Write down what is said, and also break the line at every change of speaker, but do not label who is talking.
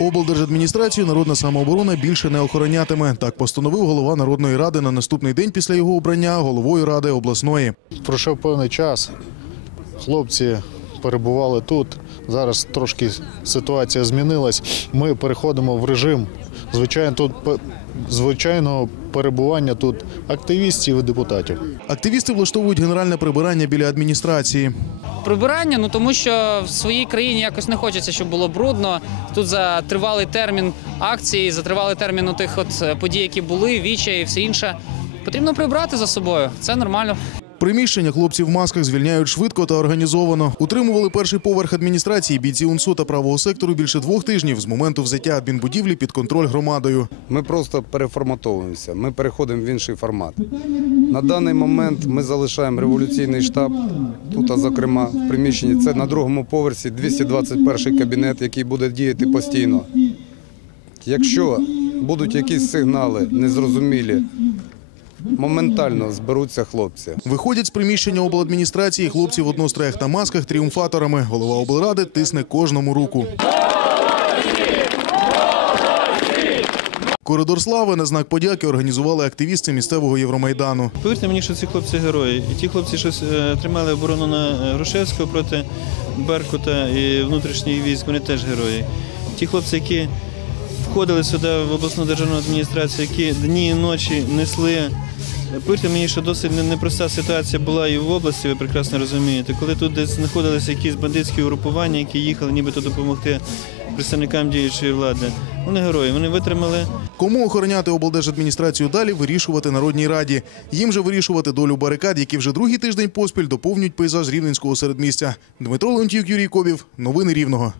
Облдержадміністрацію народна самооборона більше не охоронятиме. Так постановив голова народної ради на наступний день після його обрання головою ради обласної.
Пройшов певний час, хлопці перебували тут. Зараз трошки ситуація змінилась. Ми переходимо в режим звичайно, тут звичайного перебування тут активістів і депутатів.
Активісти влаштовують генеральне прибирання біля адміністрації.
Прибирання, ну тому що в своїй країні якось не хочеться, щоб було брудно. Тут за тривалий термін акції, за тривалий термін тих от е, подій, які були, віча і все інше. Потрібно прибрати за собою. Це нормально.
Приміщення хлопці в масках звільняють швидко та організовано. Утримували перший поверх адміністрації бійці УНСУ та правого сектору більше двох тижнів з моменту взяття адмінбудівлі під контроль громадою.
Ми просто переформатовуємося, ми переходимо в інший формат. На даний момент ми залишаємо революційний штаб. Тут, зокрема, в приміщенні це на другому поверсі 221 кабінет, який буде діяти постійно. Якщо будуть якісь сигнали незрозумілі, моментально зберуться хлопці.
Виходять з приміщення обладміністрації хлопці в одностроях та масках тріумфаторами. Голова облради тисне кожному руку. Коридор слави на знак подяки організували активісти місцевого Євромайдану.
Повірте мені, що ці хлопці герої. І ті хлопці, що е, тримали оборону на е, Грушевського проти Беркута і внутрішніх військ, вони теж герої. Ті хлопці, які входили сюди в обласну державну адміністрацію, які дні і ночі несли. Повірте мені, що досить непроста ситуація була і в області, ви прекрасно розумієте. Коли тут десь знаходилися якісь бандитські угрупування, які їхали нібито допомогти представникам діючої влади. Вони герої, вони витримали.
Кому охороняти облдержадміністрацію далі, вирішувати Народній раді. Їм же вирішувати долю барикад, які вже другий тиждень поспіль доповнюють пейзаж рівненського середмістя. Дмитро Леонтьюк, Юрій Кобів. Новини Рівного.